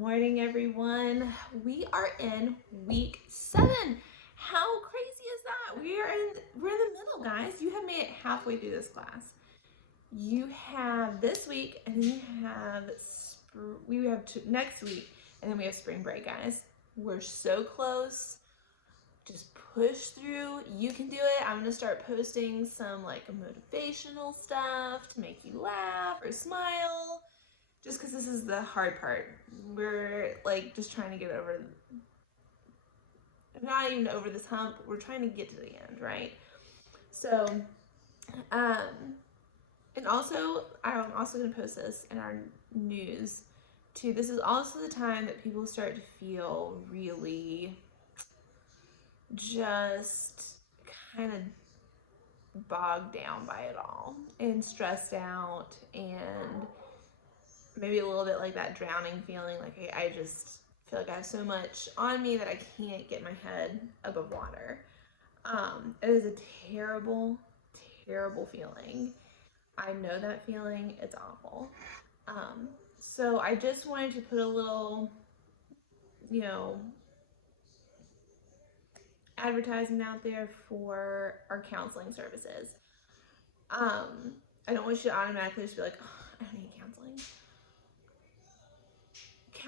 morning, everyone. We are in week 7. How crazy is that? We're in the middle, guys. You have made it halfway through this class. You have this week, and then you have next week, and then we have spring break, guys. We're so close. Just push through. You can do it. I'm gonna start posting some like motivational stuff to make you laugh or smile. Just because this is the hard part. We're like just trying to get over, not even over this hump, we're trying to get to the end, right? So, and also, I'm also going to post this in our news too. This is also the time that people start to feel really just kind of bogged down by it all and stressed out and maybe a little bit like that drowning feeling, like I just feel like I have so much on me that I can't get my head above water. It is a terrible, terrible feeling. I know that feeling. It's awful. So I just wanted to put a little, advertisement out there for our counseling services. I don't want you to automatically just be like, oh, I don't need counseling.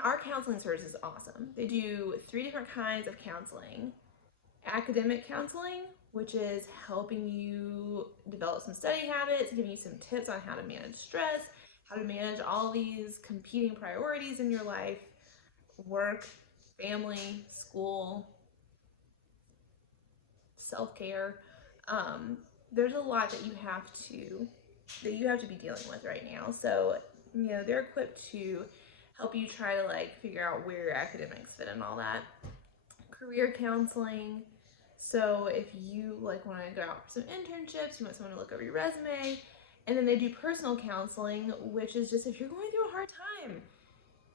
Our counseling service is awesome. They do 3 different kinds of counseling. Academic counseling, which is helping you develop some study habits, giving you some tips on how to manage stress, how to manage all these competing priorities in your life, work, family, school, self-care. There's a lot that you have to be dealing with right now. So, they're equipped to help you try to like figure out where your academics fit and all that. Career counseling. So if you like want to go out for some internships, you want someone to look over your resume. And then they do personal counseling, which is just if you're going through a hard time.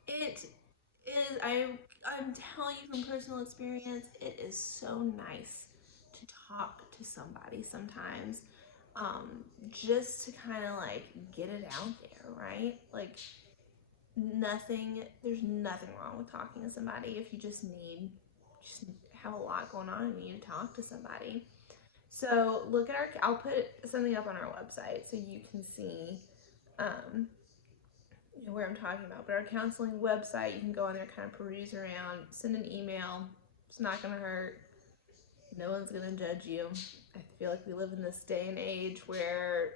It is, I'm telling you from personal experience, it is so nice to talk to somebody sometimes. Just to kind of like get it out there, right? Like there's nothing wrong with talking to somebody if you just have a lot going on and you need to talk to somebody. So look at I'll put something up on our website so you can see where I'm talking about. But our counseling website, you can go on there, kind of peruse around, send an email. It's not gonna hurt. No one's gonna judge you. I feel like we live in this day and age where,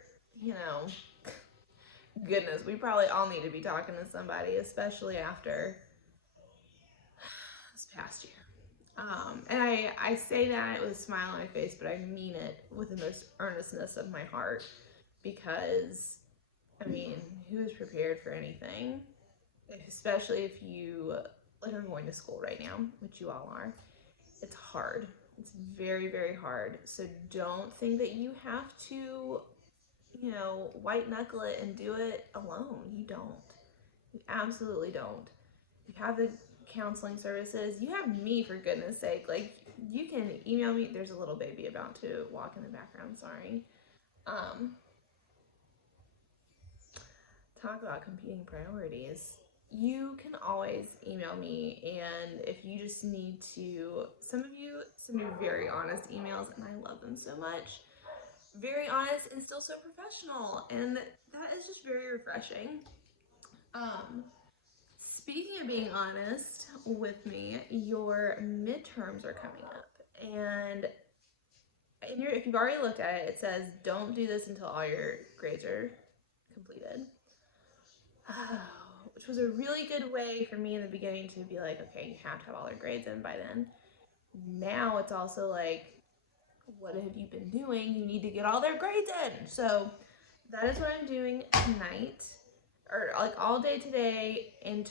goodness, we probably all need to be talking to somebody, especially after this past year. And I say that with a smile on my face, but I mean it with the most earnestness of my heart, because, who is prepared for anything? Especially if you are going to school right now, which you all are. It's hard. It's very, very hard. So don't think that you have to, white knuckle it and do it alone. You don't. You absolutely don't. You have the counseling services. You have me, for goodness sake. Like, you can email me. There's a little baby about to walk in the background. Sorry. Talk about competing priorities. You can always email me, and if you just need to, some of you send me very honest emails, and I love them so much. Very honest and still so professional, and that is just very refreshing. Speaking of being honest with me, your midterms are coming up, and if you've already looked at it, it says don't do this until all your grades are completed. Which was a really good way for me in the beginning to be like, okay, you have to have all your grades in by then. Now it's also like, what have you been doing? You need to get all their grades in. So that is what I'm doing tonight, or like all day today and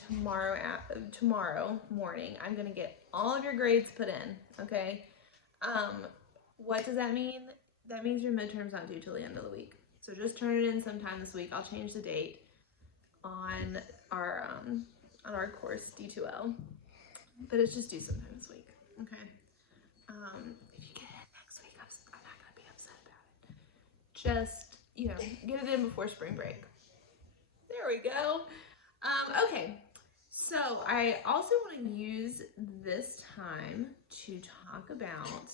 tomorrow morning. I'm gonna get all of your grades put in. Okay. What does that mean? That means your midterm's not due till the end of the week. So just turn it in sometime this week. I'll change the date on our course D2L, but it's just due sometime this week. Okay. If you get it next week, I'm not gonna be upset about it. Just get it in before spring break. There we go. Okay. So I also want to use this time to talk about,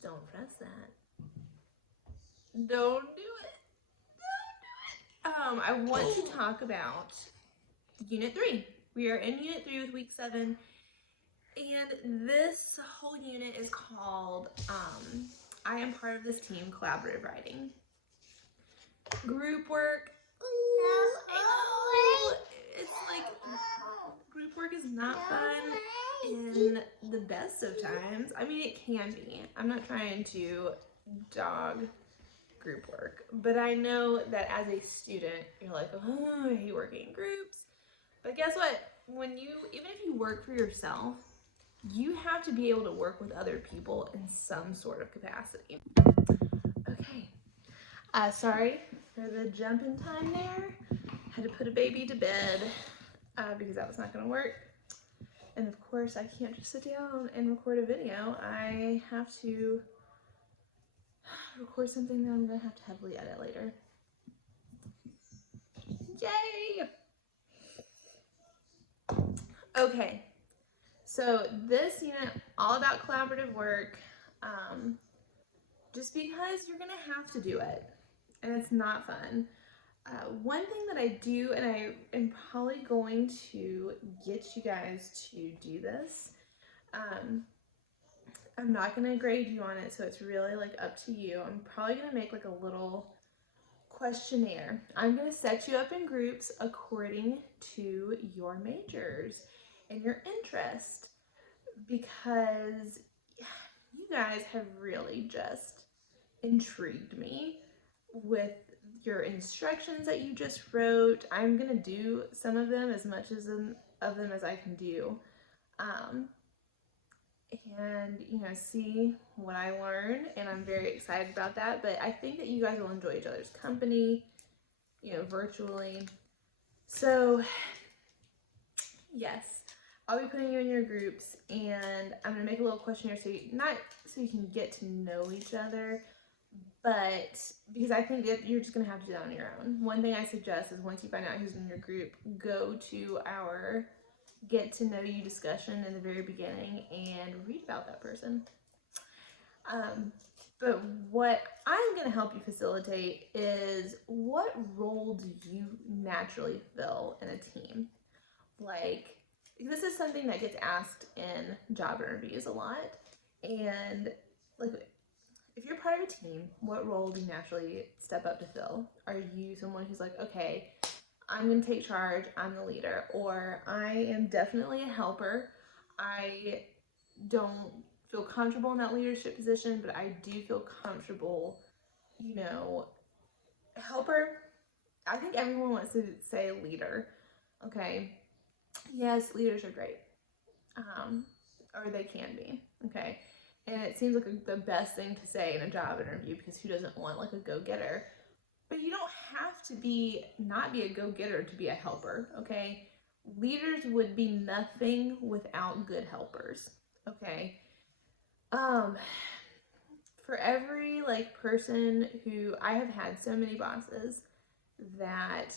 don't press that. Don't do it. I want to talk about Unit 3. We are in Unit 3 with Week 7. And this whole unit is called I Am Part of This Team Collaborative Writing. Group work. Ooh, it's like group work is not fun in the best of times. I mean, it can be. I'm not trying to dog group work, but I know that as a student, you're like, oh, I hate working in groups. But guess what? Even if you work for yourself, you have to be able to work with other people in some sort of capacity. Okay. Sorry for the jump in time there. Had to put a baby to bed because that was not going to work. And of course, I can't just sit down and record a video. I have to record something that I'm going to have to heavily edit later. Yay! Okay. So this unit, all about collaborative work, just because you're gonna have to do it, and it's not fun. One thing that I do, and I am probably going to get you guys to do this, I'm not gonna grade you on it, so it's really like up to you. I'm probably gonna make like a little questionnaire. I'm gonna set you up in groups according to your majors and your interest, because you guys have really just intrigued me with your instructions that you just wrote. I'm gonna do some of them, as much of them as I can do, and see what I learn, and I'm very excited about that. But I think that you guys will enjoy each other's company, virtually. So yes, I'll be putting you in your groups, and I'm gonna make a little questionnaire not so you can get to know each other, but because I think that you're just gonna have to do that on your own. One thing I suggest is, once you find out who's in your group, go to our get to know you discussion in the very beginning and read about that person. But what I'm going to help you facilitate is, what role do you naturally fill in a team? Like, this is something that gets asked in job interviews a lot. And like, if you're part of a team, what role do you naturally step up to fill? Are you someone who's like, okay, I'm going to take charge, I'm the leader, or I am definitely a helper. I don't feel comfortable in that leadership position, but I do feel comfortable, helper. I think everyone wants to say leader, okay? Yes, leaders are great, or they can be, okay? And it seems like the best thing to say in a job interview, because who doesn't want like a go-getter? But you don't have to not be a go-getter to be a helper, okay? Leaders would be nothing without good helpers, okay? For every person who, I have had so many bosses that,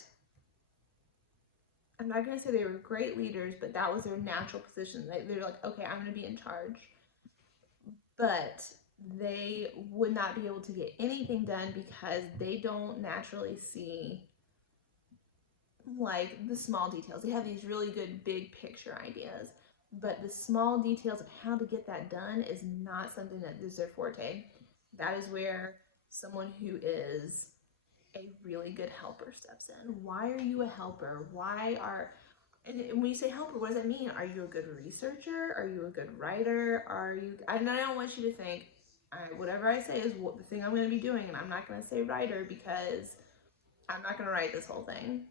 I'm not gonna say they were great leaders, but that was their natural position. They're like, okay, I'm gonna be in charge. But they would not be able to get anything done because they don't naturally see the small details. They have these really good big picture ideas, but the small details of how to get that done is not something that is their forte. That is where someone who is a really good helper steps in. Why are you a helper? And when you say helper, what does that mean? Are you a good researcher? Are you a good writer? And I don't want you to think, whatever I say is the thing I'm going to be doing, and I'm not going to say writer because I'm not going to write this whole thing.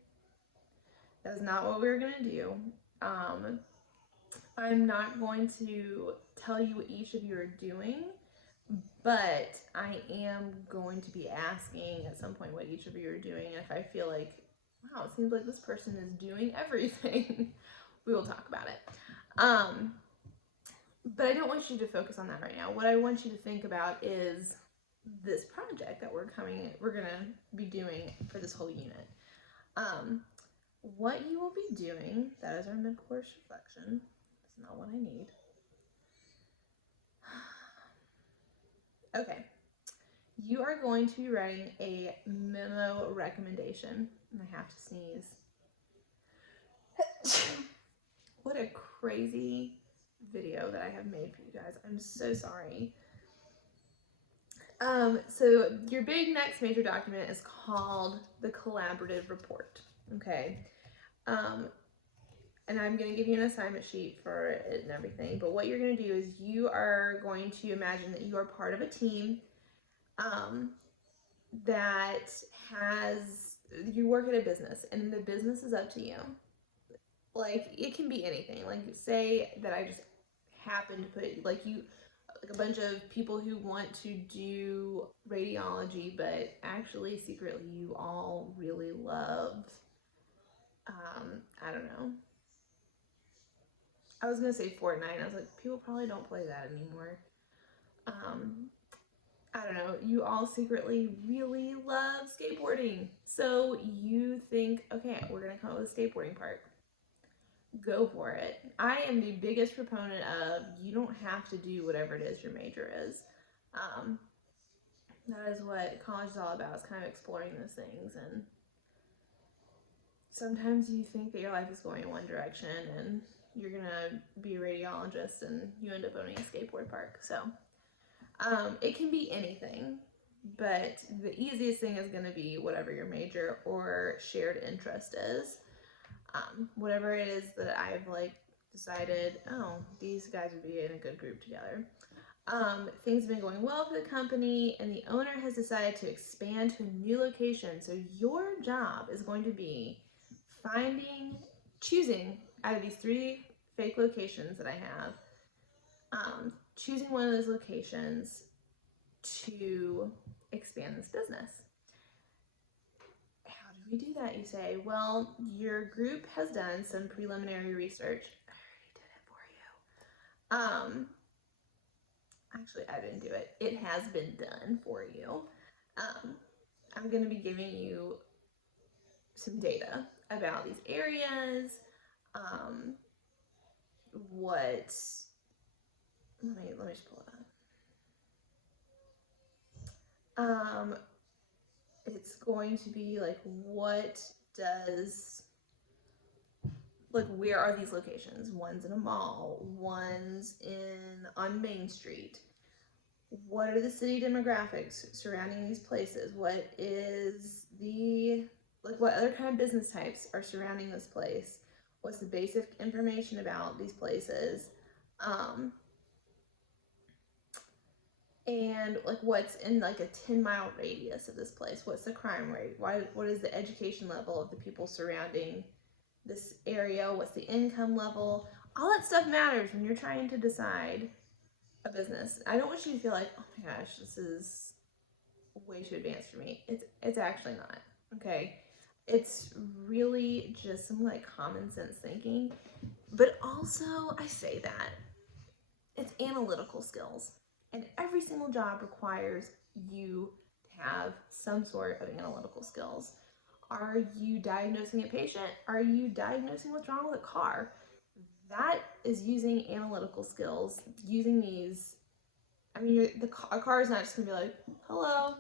That is not what we're going to do. I'm not going to tell you what each of you are doing, but I am going to be asking at some point what each of you are doing. And if I feel like, wow, it seems like this person is doing everything, we will talk about it. But I don't want you to focus on that right now. What I want you to think about is this project that we're going to be doing for this whole unit. What you will be doing, that is our mid-course reflection. That's not what I need. Okay. You are going to be writing a memo recommendation. And I have to sneeze. What a crazy video that I have made for you guys. I'm so sorry. So your big next major document is called the collaborative report. Okay. And I'm going to give you an assignment sheet for it and everything. But what you're going to do is you are going to imagine that you are part of a team that has, you work at a business and the business is up to you. Like, it can be anything. Like, say that I just happen to put, like, a bunch of people who want to do radiology, but actually secretly you all really love, I don't know. I was gonna say Fortnite. I was like, people probably don't play that anymore. I don't know. You all secretly really love skateboarding. So you think, okay, we're gonna come up with a skateboarding park. Go for it. I am the biggest proponent of you don't have to do whatever it is your major is. That is what college is all about, is kind of exploring those things. And sometimes you think that your life is going in one direction and you're gonna be a radiologist and you end up owning a skateboard park. So it can be anything, but the easiest thing is gonna be whatever your major or shared interest is. Whatever it is that I've like decided, oh, these guys would be in a good group together. Things have been going well for the company and the owner has decided to expand to a new location. So your job is going to be choosing out of these 3 fake locations that I have, choosing one of those locations to expand this business. How do we do that, you say? Well, your group has done some preliminary research. I already did it for you. Actually, I didn't do it. It has been done for you. I'm going to be giving you some data about these areas. Let me just pull it up. It's going to be like, where are these locations? One's in a mall, one's on Main Street. What are the city demographics surrounding these places? What other kind of business types are surrounding this place? What's the basic information about these places? And like what's in like a 10-mile radius of this place? What's the crime rate? What is the education level of the people surrounding this area? What's the income level? All that stuff matters when you're trying to decide a business. I don't want you to feel like, oh my gosh, this is way too advanced for me. It's actually not. Okay. It's really just some like common sense thinking. But also, I say that it's analytical skills. And every single job requires you to have some sort of analytical skills. Are you diagnosing a patient? Are you diagnosing what's wrong with a car? That is using analytical skills, using these. I mean, a car is not just going to be like, hello,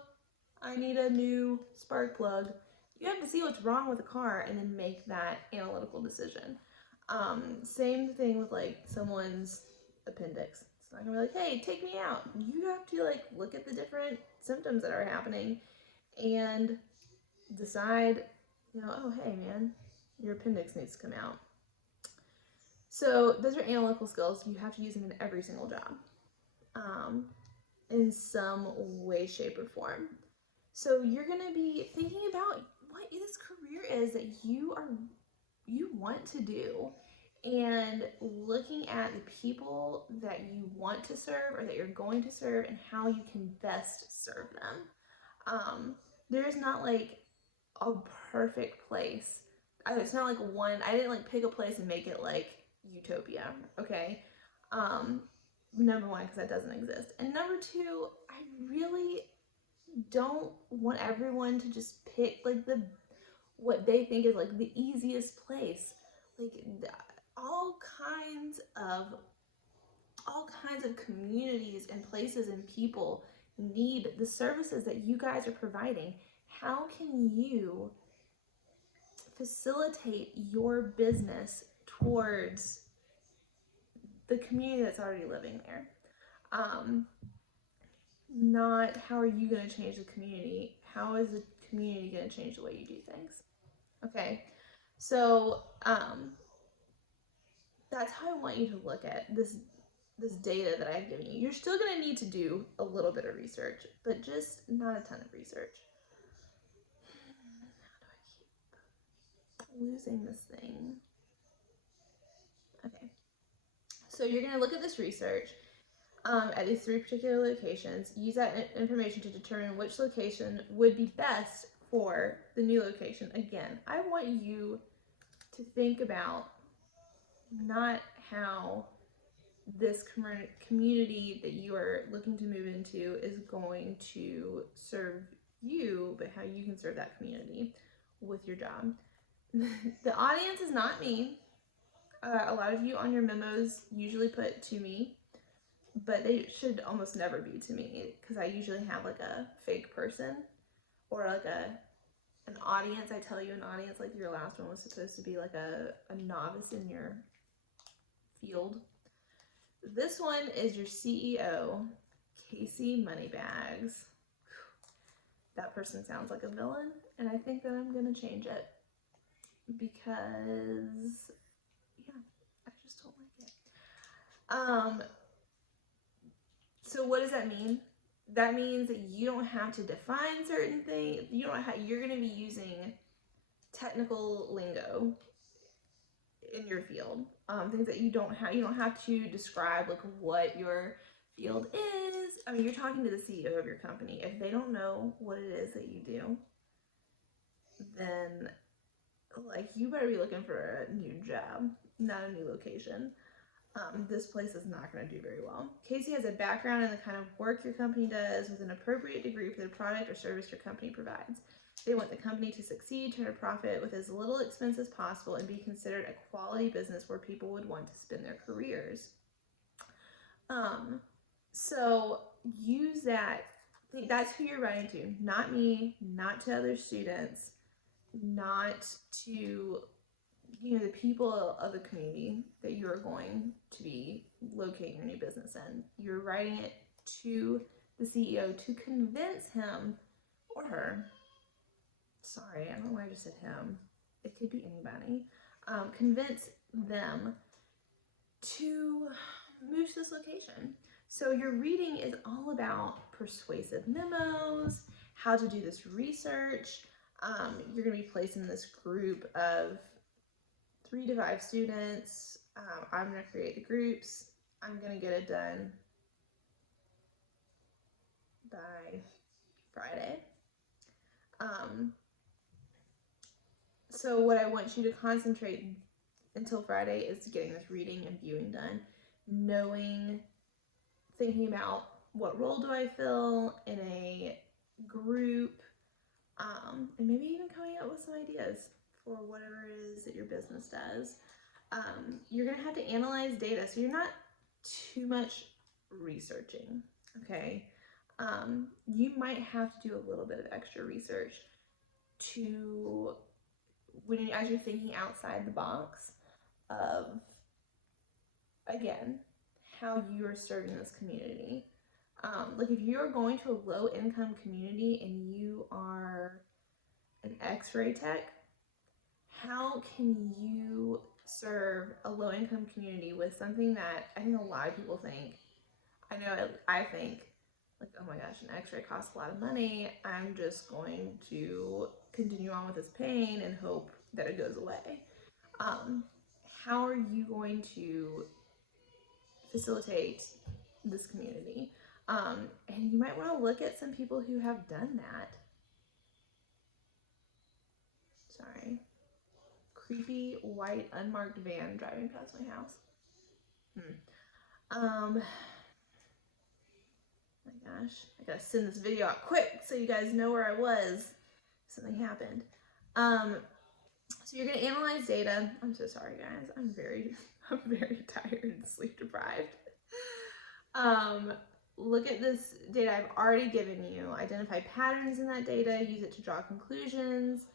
I need a new spark plug. You have to see what's wrong with the car and then make that analytical decision. Same thing with like someone's appendix. It's not going to be like, hey, take me out. You have to like look at the different symptoms that are happening and decide, oh, hey, man, your appendix needs to come out. So those are analytical skills. You have to use them in every single job, in some way, shape, or form. So you're going to be thinking about what this career is that you want to do, and looking at the people that you want to serve or that you're going to serve and how you can best serve them. There's not like a perfect place. It's not like I didn't like pick a place and make it like utopia, okay? Number 1, because that doesn't exist. And number 2, I really don't want everyone to just pick like the what they think is like the easiest place. Like all kinds of communities and places and people need the services that you guys are providing. How can you facilitate your business towards the community that's already living there? Not how are you going to change the community? How is the community going to change the way you do things? Okay, so that's how I want you to look at this data that I've given you. You're still going to need to do a little bit of research, but just not a ton of research. How do I keep losing this thing? Okay, so you're going to look at this research at these 3 particular locations, use that information to determine which location would be best for the new location. Again, I want you to think about not how this community that you are looking to move into is going to serve you, but how you can serve that community with your job. The audience is not me. A lot of you on your memos usually put to me, but they should almost never be to me because I usually have like a fake person or like an audience. I tell you, an audience, like your last one was supposed to be like a novice in your field. This one is your CEO, Casey Moneybags. That person sounds like a villain, and I think that I'm gonna change it because, yeah, I just don't like it. So what does that mean? That means that you don't have to define certain things. You're gonna be using technical lingo in your field, things that you don't have to describe like what your field is. I mean, you're talking to the CEO of your company. If they don't know what it is that you do, then like you better be looking for a new job, not a new location. This place is not going to do very well. Casey has a background in the kind of work your company does with an appropriate degree for the product or service your company provides. They want the company to succeed, turn a profit with as little expense as possible, and be considered a quality business where people would want to spend their careers. So use that. That's who you're writing to. Not me, not to other students, not to the people of the community that you're going to be locating your new business in. You're writing it to the CEO to convince him or her. Sorry, I don't know why I just said him. It could be anybody. Convince them to move to this location. So your reading is all about persuasive memos, how to do this research. You're going to be placed in this group of 3 to 5 students. I'm going to create the groups. I'm going to get it done by Friday. So what I want you to concentrate until Friday is getting this reading and viewing done, thinking about what role do I fill in a group, and maybe even coming up with some ideas for whatever it is that your business does. You're going to have to analyze data, so you're not too much researching, okay? You might have to do a little bit of extra research as you're thinking outside the box of, again, how you are serving this community. Like if you're going to a low-income community and you are an x-ray tech, how can you serve a low-income community with something that I think a lot of people think, I think, like, oh my gosh, an x-ray costs a lot of money. I'm just going to continue on with this pain and hope that it goes away. How are you going to facilitate this community? And you might want to look at some people who have done that. Sorry. Creepy white unmarked van driving past my house. My gosh, I gotta send this video out quick so you guys know where I was. Something happened. So you're going to analyze data. I'm so sorry, guys. I'm very tired and sleep deprived. Look at this data I've already given you. Identify patterns in that data. Use it to draw conclusions.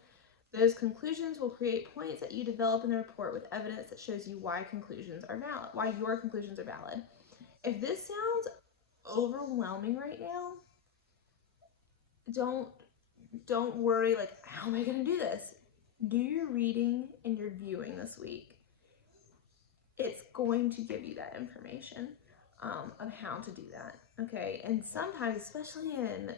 Those conclusions will create points that you develop in the report with evidence that shows you why conclusions are valid, why your conclusions are valid. If this sounds overwhelming right now, don't worry, like, how am I going to do this? Do your reading and your viewing this week. It's going to give you that information of how to do that, okay? And sometimes, especially in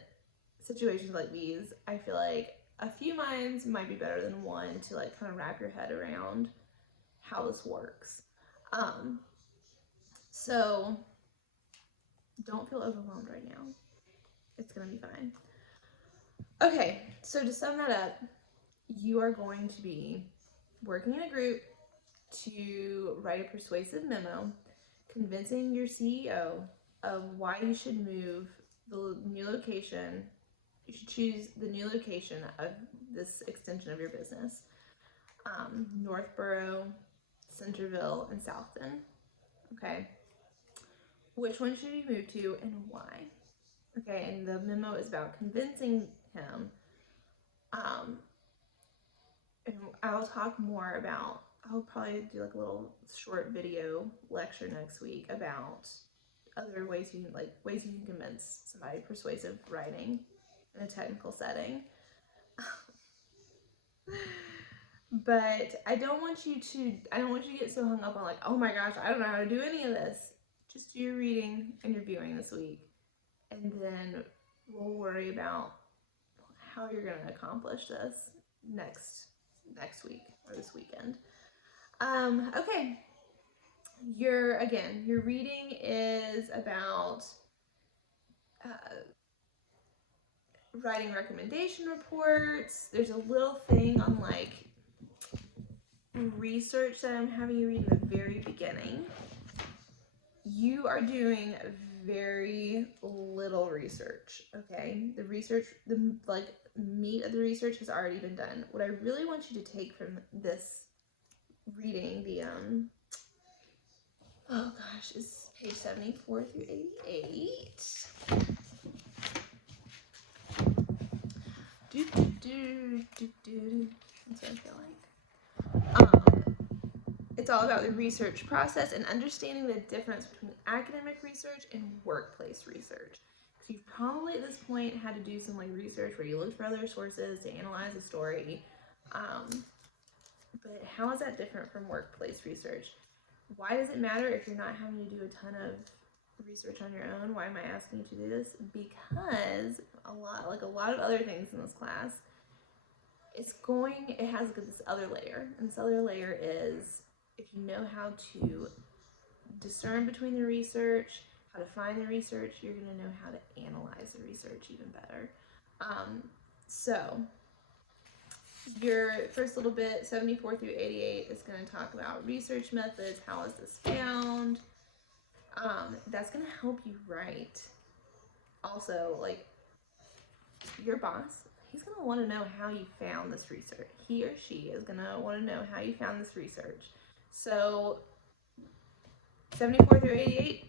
situations like these, I feel like a few minds might be better than one to like kind of wrap your head around how this works. So don't feel overwhelmed right now. It's gonna be fine. Okay, so to sum that up, you are going to be working in a group to write a persuasive memo, convincing your CEO of why you should move the new location. You should choose the new location of this extension of your business. Northborough, Centerville, and Southton. Okay. Which one should you move to and why? Okay, and the memo is about convincing him. And I'll talk more about, I'll probably do like a little short video lecture next week about other ways you can convince somebody, persuasive writing in a technical setting. But I don't want you to get so hung up on like, oh my gosh, I don't know how to do any of this. Just do your reading and your viewing this week, and then we'll worry about how you're going to accomplish this next week or this weekend. Okay. Your reading is about writing recommendation reports. There's a little thing on like research that I'm having you read in the very beginning. You are doing very little research, okay? The meat of the research has already been done. What I really want you to take from this reading, is page 74 through 88. That's what I feel like. It's all about the research process and understanding the difference between academic research and workplace research. So you've probably at this point had to do some like research where you looked for other sources to analyze a story. But how is that different from workplace research? Why does it matter if you're not having to do a ton of research on your own? Why am I asking you to do this? Because a lot of other things in this class, it has this other layer. And this other layer is, if you know how to discern between the research, how to find the research, you're going to know how to analyze the research even better. So your first little bit, 74 through 88, is going to talk about research methods. How is this found? That's going to help you write. Also, like, your boss, he's going to want to know how you found this research. He or she is going to want to know how you found this research. So 74 through 88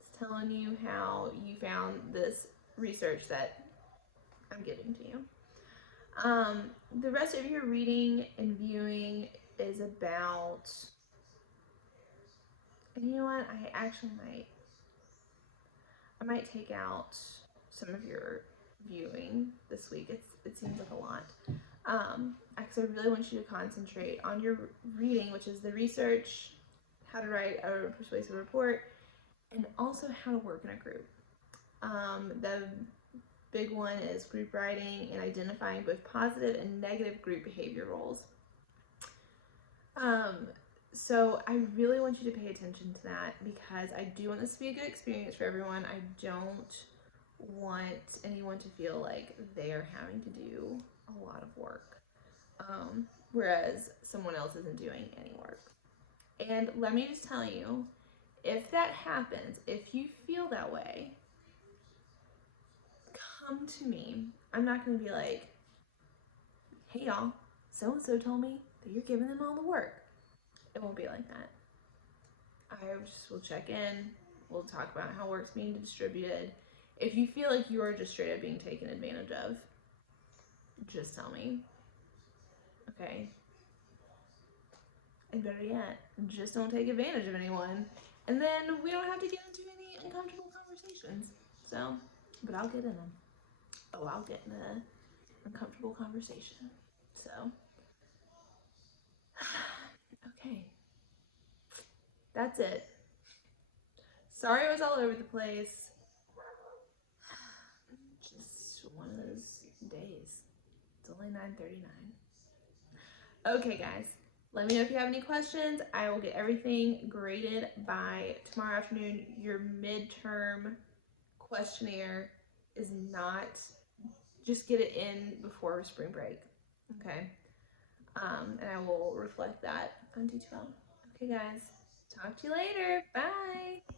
is telling you how you found this research that I'm giving to you. The rest of your reading and viewing is about, and you know what, I might take out some of your viewing this week. It seems like a lot. Because I really want you to concentrate on your reading, which is the research, how to write a persuasive report, and also how to work in a group. The big one is group writing and identifying both positive and negative group behavior roles. So I really want you to pay attention to that, because I do want this to be a good experience for everyone. I don't want anyone to feel like they're having to do a lot of work, whereas someone else isn't doing any work. And let me just tell you, if that happens, if you feel that way, come to me. I'm not going to be like, hey y'all, so-and-so told me that you're giving them all the work. It won't be like that. I just will check in. We'll talk about how work's being distributed. If you feel like you are just straight up being taken advantage of, just tell me. Okay? And better yet, just don't take advantage of anyone. And then we don't have to get into any uncomfortable conversations. So, but I'll get in them. Oh, I'll get in an uncomfortable conversation. So, okay. That's it. Sorry I was all over the place. Just one of those days. It's only 9:39. Okay, guys. Let me know if you have any questions. I will get everything graded by tomorrow afternoon. Your midterm questionnaire is not, just get it in before spring break. Okay. And I will reflect that on Teach Well. Okay, guys. Talk to you later. Bye.